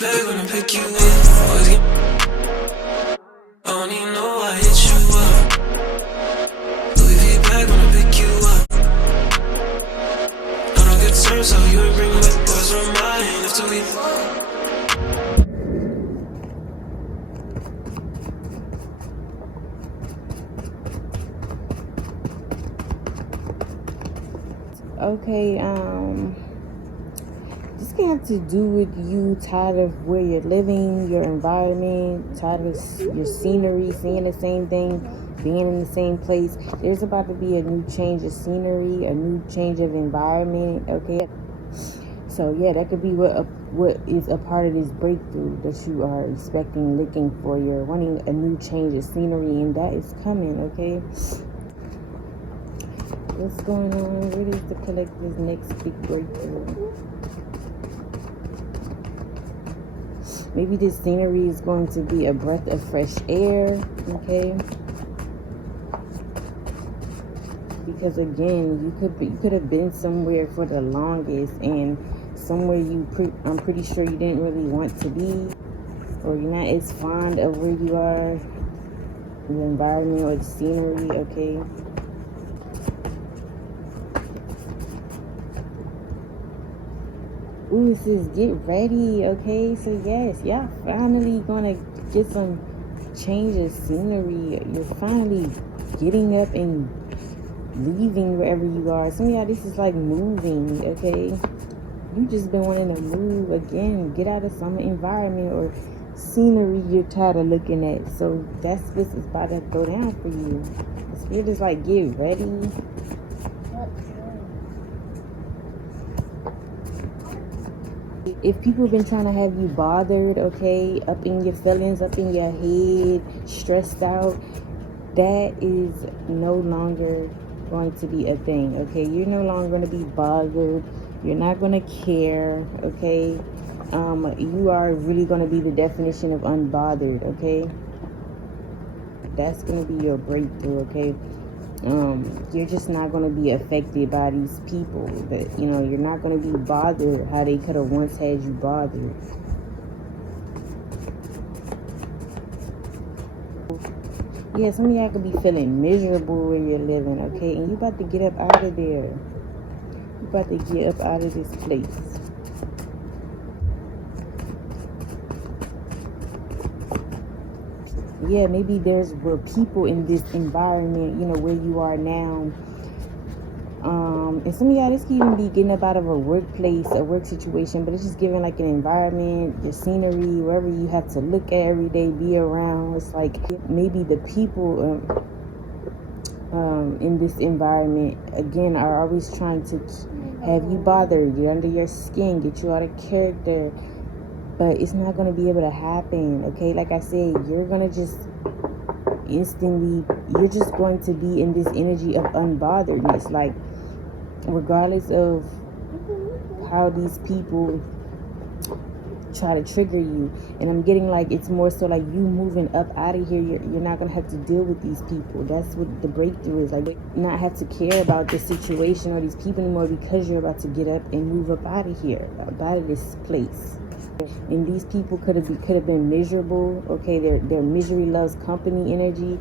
Back when I pick you up, always get. I don't even know I hit you up. Louis V back when I pick you up. On a good terms, so you ain't bring back boys from mine after we. Okay, this can have to do with you tired of where you're living, your environment, tired of your scenery, seeing the same thing, being in the same place. There's about to be a new change of scenery, a new change of environment, okay? So yeah, that could be what is a part of this breakthrough that you are expecting, looking for. You're wanting a new change of scenery, and that is coming, okay? What's going on? What is the collective's next big breakthrough? Maybe this scenery is going to be a breath of fresh air, okay? Because again, you could have been somewhere for the longest, and somewhere I'm pretty sure you didn't really want to be, or you're not as fond of where you are, the environment or the scenery, okay? Ooh, it says get ready, okay? So yes, y'all finally gonna get some change of scenery. You're finally getting up and leaving wherever you are. Some of y'all, this is like moving, okay? You just been wanting to move again, get out of some environment or scenery you're tired of looking at. So that's what's about to go down for you. The spirit is like, get ready. If people have been trying to have you bothered, okay, up in your feelings, up in your head, stressed out, that is no longer going to be a thing, okay? You're no longer going to be bothered. You're not going to care, okay? You are really going to be the definition of unbothered, okay? That's going to be your breakthrough, okay? You're just not going to be affected by these people. That, you know, you're not going to be bothered how they could have once had you bothered. Yeah, some of y'all could be feeling miserable where you're living, okay? And you about to get up out of there. You about to get up out of this place. Yeah, maybe were people in this environment, you know, where you are now. And some of y'all, this could even be getting up out of a workplace, a work situation, but it's just giving like an environment, your scenery, wherever you have to look at every day, be around. It's like maybe the people in this environment, again, are always trying to have you bothered, get under your skin, get you out of character. But it's not going to be able to happen, okay? Like I said, you're going to just you're just going to be in this energy of unbotheredness. Like, regardless of how these people try to trigger you. And I'm getting like, it's more so like you moving up out of here. You're not going to have to deal with these people. That's what the breakthrough is. Like, not have to care about the situation or these people anymore, because you're about to get up and move up out of here, up out of this place. And these people could have been miserable, okay? Their misery loves company energy.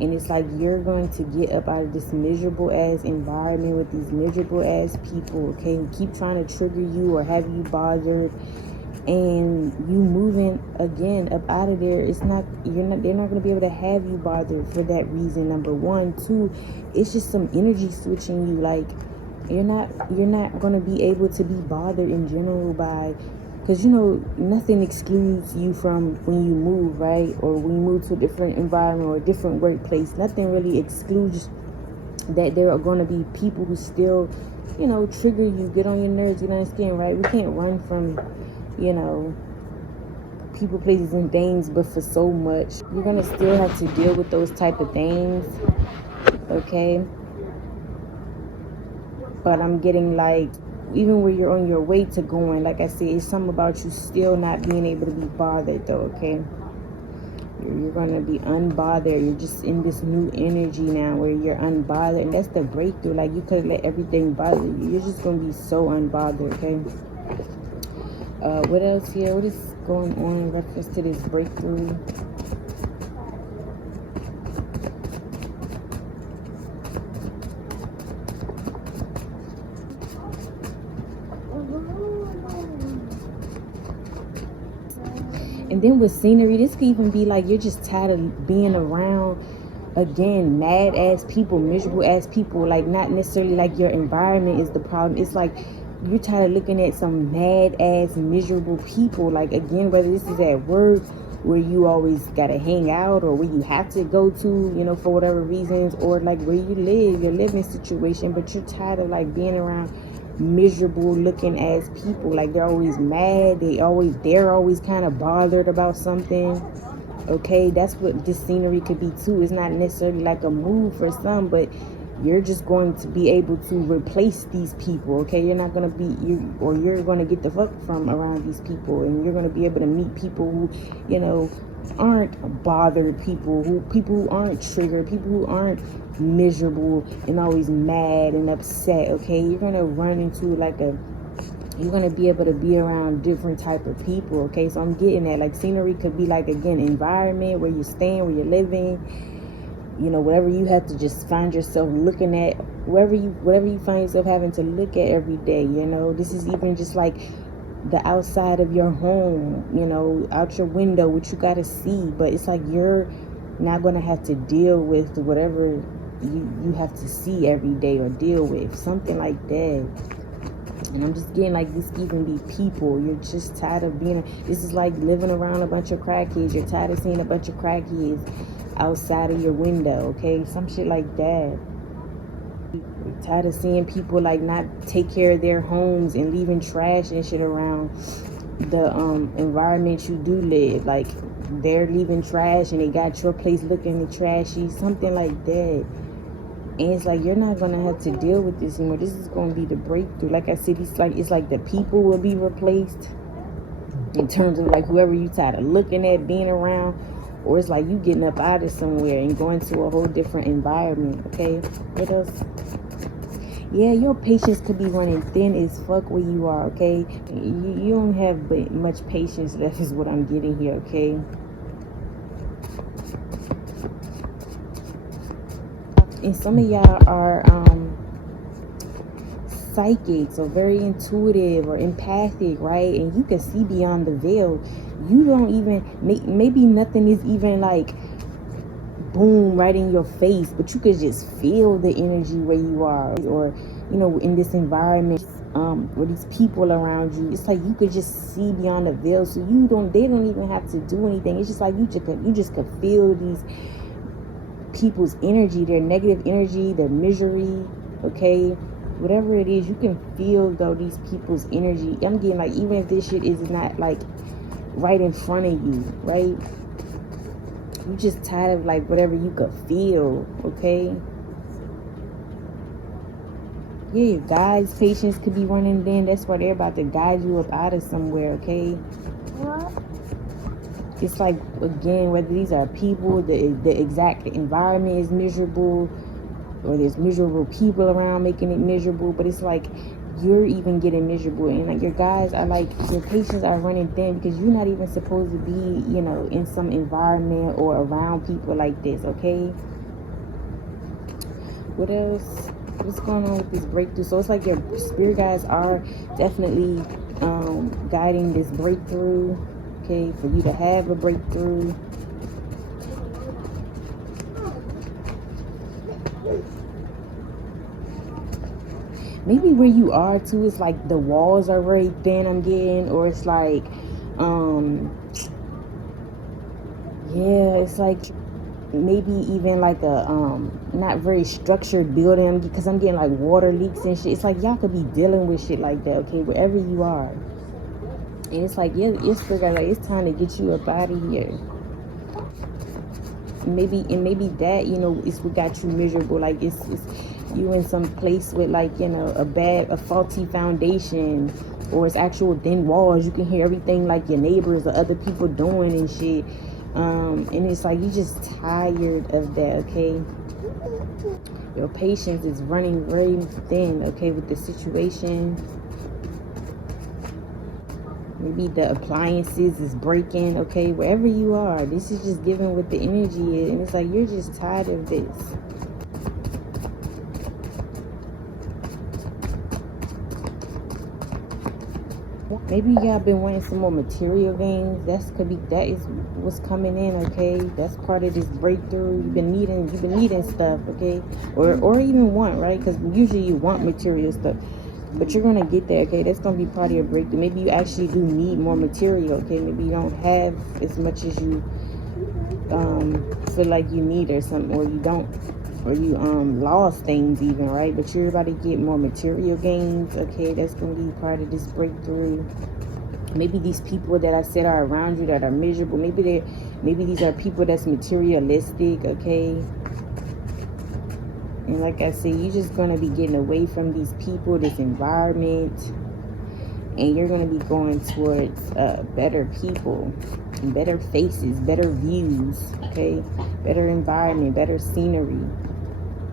And it's like you're going to get up out of this miserable ass environment with these miserable ass people, okay? Who keep trying to trigger you or have you bothered. And you moving again up out of there, they're not going to be able to have you bothered for that reason. Number one. Two, it's just some energy switching you. Like, you're not going to be able to be bothered in general by, because, you know, nothing excludes you from when you move, right? Or when you move to a different environment or a different workplace. Nothing really excludes that there are going to be people who still, you know, trigger you, get on your nerves, get on your skin, right? We can't run from, you know, people, places, and things, but for so much. You're going to still have to deal with those type of things, okay? But I'm getting like, even when you're on your way to going, like I said, it's something about you still not being able to be bothered though, okay? You're going to be unbothered. You're just in this new energy now where you're unbothered. And that's the breakthrough. Like, you could let everything bother you. You're just going to be so unbothered, okay? What else here? What is going on in reference to this breakthrough? And then with scenery, this could even be like you're just tired of being around, again, mad ass people, miserable ass people. Like, not necessarily like your environment is the problem. It's like you're tired of looking at some mad ass miserable people. Like, again, whether this is at work, where you always gotta hang out, or where you have to go to, you know, for whatever reasons, or like where you live, your living situation, but you're tired of like being around miserable looking ass people. Like, they're always mad, they're always kind of bothered about something. Okay, that's what this scenery could be too. It's not necessarily like a move for some, but you're just going to be able to replace these people. Okay, you're not going to be you're going to get the fuck from around these people, and you're going to be able to meet people who, you know, aren't bothered, people who aren't triggered, people who aren't miserable and always mad and upset. Okay, you're going to run into like you're going to be able to be around different type of people. Okay, so I'm getting that, like, scenery could be like, again, environment, where you're staying, where you're living, you know, whatever you have to just find yourself looking at, whatever you find yourself having to look at every day. You know, this is even just like the outside of your home, you know, out your window, what you got to see. But it's like you're not going to have to deal with whatever you have to see every day, or deal with something like that. And I'm just getting like, this even be people. You're just tired of being, this is like living around a bunch of crackheads. You're tired of seeing a bunch of crackheads outside of your window. Okay, some shit like that. You're tired of seeing people like not take care of their homes and leaving trash and shit around the environment you do live. Like, they're leaving trash and they got your place looking trashy, something like that. And it's like, you're not going to have to deal with this anymore. This is going to be the breakthrough. Like I said, it's like the people will be replaced, in terms of like whoever you tired of looking at, being around. Or it's like you getting up out of somewhere and going to a whole different environment. Okay, what else? Yeah, your patience could be running thin as fuck where you are. Okay, you don't have much patience left, is what I'm getting here. Okay. And some of y'all are psychics, or very intuitive, or empathic, right? And you can see beyond the veil. You don't even, maybe nothing is even like boom right in your face, but you could just feel the energy where you are, or, you know, in this environment, with these people around you. It's like you could just see beyond the veil, so they don't even have to do anything. It's just like you just could feel these people's energy, their negative energy, their misery. Okay, whatever it is, you can feel though these people's energy. I'm getting like, even if this shit is not like right in front of you, right? You just tired of like whatever you could feel. Okay, yeah, your guys' patience could be running thin. That's why they're about to guide you up out of somewhere. Okay, what? It's like, again, whether these are people, the exact environment is miserable, or there's miserable people around making it miserable, but it's like you're even getting miserable. And like, your guys are like, your patience are running thin, because you're not even supposed to be, you know, in some environment or around people like this. Okay, what else? What's going on with this breakthrough? So it's like your spirit guides are definitely guiding this breakthrough. Okay, for you to have a breakthrough. Maybe where you are too, it's like the walls are very thin, I'm getting, or it's like, yeah, it's like maybe even like a not very structured building, because I'm getting like water leaks and shit. It's like y'all could be dealing with shit like that. Okay, wherever you are. And it's like, yeah, it's it's time to get you up out of here. Maybe that, you know, is what got you miserable. Like, it's you in some place with, like, you know, a faulty foundation, or it's actual thin walls. You can hear everything like your neighbors or other people doing and shit. And it's like you just tired of that. Okay, your patience is running very thin. Okay, with the situation. Maybe the appliances is breaking, okay? Wherever you are, this is just giving what the energy is. And it's like, you're just tired of this. Maybe y'all been wanting some more material gains. That is what's coming in, okay? That's part of this breakthrough. You've been needing stuff, okay? Or even want, right? Because usually you want material stuff. But you're gonna get there, okay? That's gonna be part of your breakthrough. Maybe you actually do need more material, okay? Maybe you don't have as much as you feel like you need or something, or you don't, or you lost things even, right? But you're about to get more material gains, okay? That's gonna be part of this breakthrough. Maybe these people that I said are around you that are miserable, maybe these are people that's materialistic, okay? And like I said, you're just going to be getting away from these people, this environment, and you're going to be going towards better people, better faces, better views, okay? Better environment, better scenery.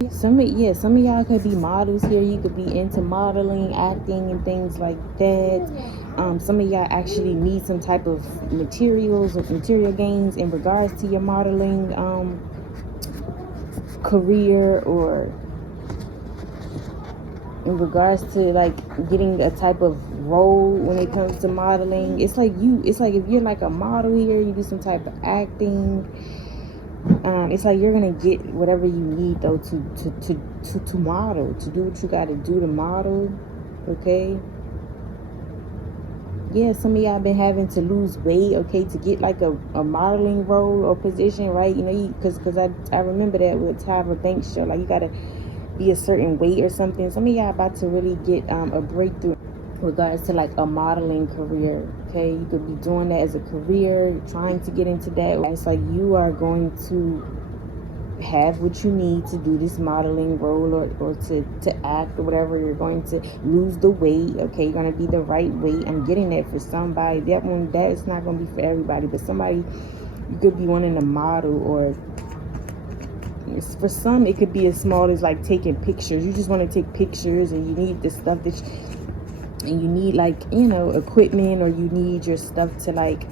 Some of y'all could be models here. You could be into modeling, acting, and things like that. Some of y'all actually need some type of materials or material gains in regards to your modeling career, or in regards to like getting a type of role when it comes to modeling. It's like if you're like a model here, you do some type of acting. It's like you're gonna get whatever you need though to model, to do what you got to do to model, okay? Yeah, some of y'all been having to lose weight, okay, to get like a modeling role or position, right? You know, because I remember that with Tyra Banks show, like you gotta be a certain weight or something. Some of y'all about to really get a breakthrough in regards to like a modeling career, okay? You could be doing that as a career, trying to get into that. It's like you are going to have what you need to do this modeling role, or to act or whatever. You're going to lose the weight, okay? You're going to be the right weight. I'm getting that for somebody. That is not going to be for everybody, but somebody, you could be wanting to model, or for some it could be as small as like taking pictures. You just want to take pictures, and you need the stuff and you need like, you know, equipment, or you need your stuff to like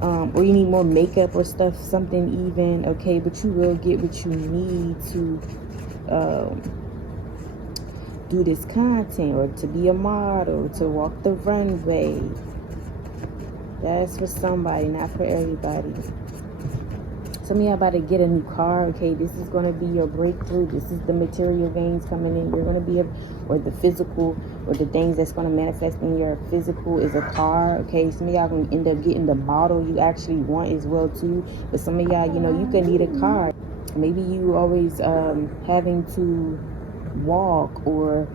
or you need more makeup or stuff, something even, okay? But you will get what you need to do this content, or to be a model, to walk the runway. That's for somebody, not for everybody. Some of y'all about to get a new car, okay? This is going to be your breakthrough. This is the material gains coming in. You're going to be or the physical, or the things that's going to manifest in your physical is a car, okay? Some of y'all going to end up getting the model you actually want as well too. But some of y'all, you know, you could need a car. Maybe you always having to walk or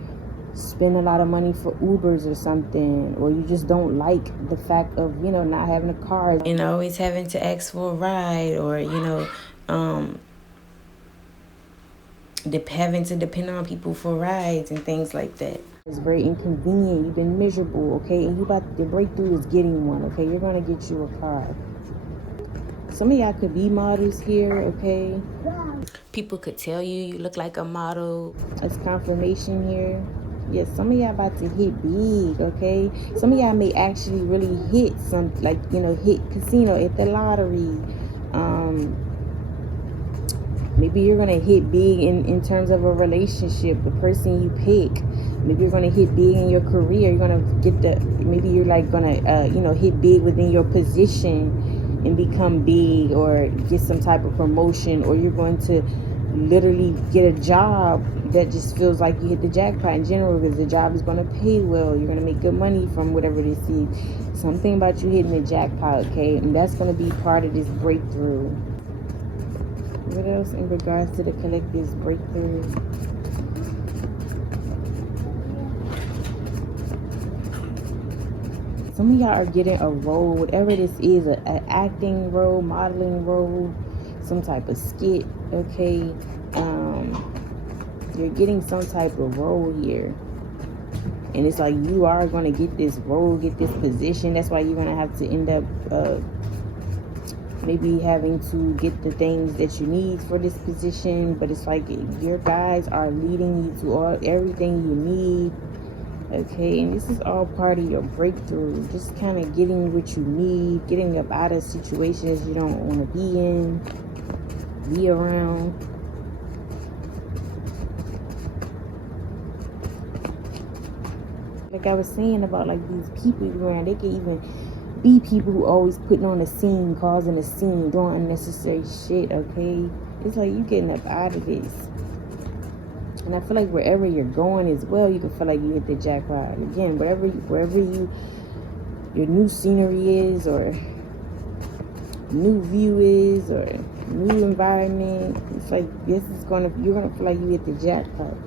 spend a lot of money for Ubers or something, or you just don't like the fact of, you know, not having a car and always having to ask for a ride, or, you know, having to depend on people for rides and things like that. It's very inconvenient. You've been miserable, okay? And the breakthrough is getting one, okay? You're gonna get you a car. Some of y'all could be models here, okay? People could tell you look like a model. That's confirmation here. Yes, some of y'all about to hit big, okay? Some of y'all may actually really hit some, like, you know, hit casino, hit the lottery. Maybe you're going to hit big in terms of a relationship, the person you pick. Maybe you're going to hit big in your career. You're going to get maybe you're like going to, you know, hit big within your position and become big, or get some type of promotion, or you're going to literally get a job that just feels like you hit the jackpot in general, because the job is going to pay well. You're going to make good money from whatever this is. Something about you hitting the jackpot, okay? And that's going to be part of this breakthrough. What else in regards to the collective's breakthrough? Some of y'all are getting a role, whatever this is, an acting role, modeling role, some type of skit, okay? You're getting some type of role here. And it's like you are going to get this role, get this position. That's why you're going to have to end up maybe having to get the things that you need for this position. But it's like your guys are leading you to everything you need. Okay, and this is all part of your breakthrough. Just kind of getting what you need, getting up out of situations you don't want to be around. Like I was saying about like these people around, they can even be people who always putting on a scene, causing a scene, doing unnecessary shit. Okay, it's like you getting up out of this. And I feel like wherever you're going as well, you can feel like you hit the jackpot. Again, wherever your new scenery is, or new view is, or new environment, it's like you're gonna feel like you hit the jackpot.